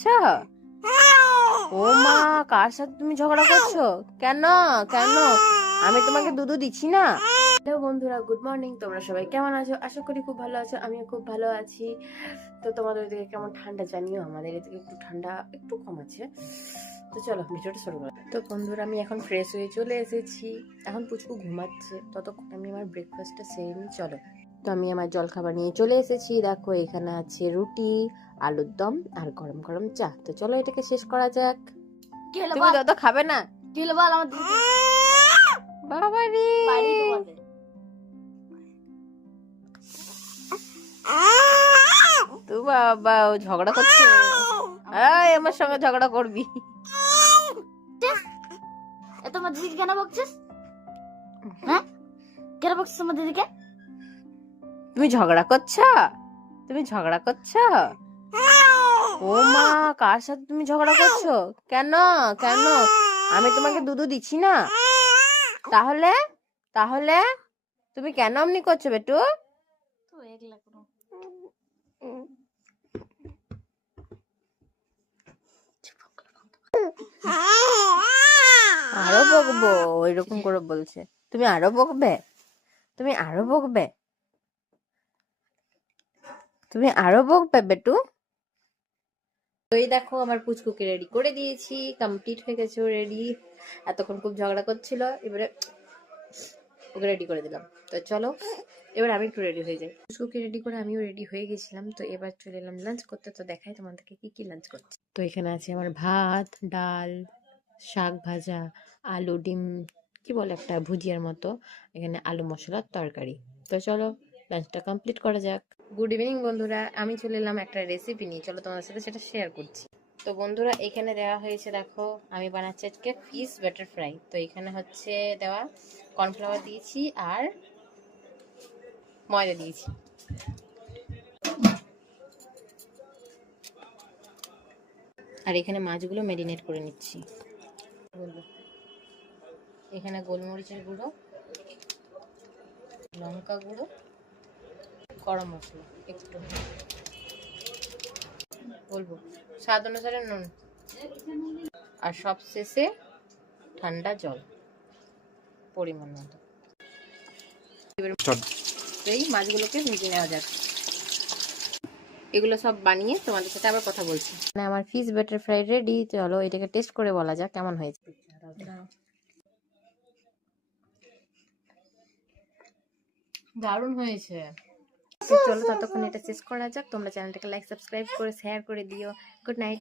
করছো? ও মা, কার সাথে তুমি ঝগড়া করছো? কেন কেন? আমি তোমাকে দুধ দিচ্ছি না? হ্যালো বন্ধুরা, গুড মর্নিং। তোমরা সবাই কেমন আছো? আশা করি খুব ভালো আছো। আমিও খুব ভালো আছি। তো তোমাদের ওইদিকে কেমন ঠান্ডা জানিও। আমাদের এদিকে একটু ঠান্ডা একটু কম আছে। তো চলো ভিডিওটা শুরু করা। তো বন্ধুরা, আমি এখন ফ্রেশ হয়ে চলে এসেছি। এখন পুচকু ঘুমাচ্ছে, ততক্ষণ আমি আমার ব্রেকফাস্টটা সেরে নিই। চলো। তো আমি আমার জলখাবার নিয়ে চলে এসেছি। দেখো, এখানে আছে রুটি, আলুর দম আর গরম গরম চা। তো চলো এটাকে শেষ করা যাক। তুমি তো খাবে না? বাবা রে, তো বাবা ও ঝগড়া করছে। এই আমার সঙ্গে ঝগড়া করবি? তোমার দিদিকে কেন বকছিস? হ্যাঁ, কেন বকছিস তোমার দিদিকে? তুমি ঝগড়া করছো? তুমি ঝগড়া করছো? ও মা, কার সাথে তুমি ঝগড়া করছো? কেন কেন? আমি তোমাকে দুধ দিচ্ছি না? তাহলে তাহলে তুমি কেন অমনি করছো বেটু? তো একলা কোনো আরো বকবো? ওইরকম করে বলছে। তুমি আরো বকবে? তুমি আরো বকবে? তুমি আরো বকবে বেটু? তো এই দেখো, আমার পুচকুকে রেডি করে দিয়েছি। কমপ্লিট হয়ে গেছে, রেডি। এতক্ষণ খুব ঝগড়া করছিল, এবারে ওকে রেডি করে দিলাম। তো চলো এবার আমি একটু রেডি হয়ে যাই। পুচকুকে রেডি করে আমিও রেডি হয়ে গেছিলাম। তো এবার চলে এলাম লাঞ্চ করতে। তো দেখাই তোমাদেরকে কি কি লাঞ্চ করছি। তো এখানে আছে আমার ভাত, ডাল, শাক ভাজা, আলু ডিম কি বলে একটা ভুজিয়ার মতো, এখানে আলু মশলার তরকারি। তো চলো লাঞ্চটা কমপ্লিট করা যাক। গুড ইভিনিং বন্ধুরা, আমি চলে এলাম একটা রেসিপি নিয়ে। চলো তোমাদের সাথে সেটা শেয়ার করছি। তো বন্ধুরা, এখানে দেওয়া হয়েছে, দেখো আমি বানাচ্ছি আজকে ফিশ বাটার ফ্রাই। তো এখানে হচ্ছে দেওয়া কর্নফ্লাওয়ার দিয়েছি আর ময়দা দিয়েছি। আর এখানে মাছগুলো ম্যারিনেট করে নিচ্ছি। বলবো, এখানে গোলমরিচের গুঁড়ো, লঙ্কা গুঁড়ো, গরম মশলা একটু, বলবো স্বাদ অনুসারে নুন, আর সব শেষে ঠান্ডা জল পরিমাণ মতো। এই মাছগুলোকে ভেজে নেওয়া যাক। এগুলো সব বানিয়ে তোমাদের সাথে আবার কথা বলছি। মানে আমার ফিশ বাটার ফ্রাই রেডি। চলো এটাকে টেস্ট করে বলা যাক কেমন হয়েছে। দারুণ হয়েছে। চলো ততক্ষণ এটা শেষ করা যাক। তোমরা চ্যানেলটাকে লাইক সাবস্ক্রাইব করে শেয়ার করে দিও। Good night.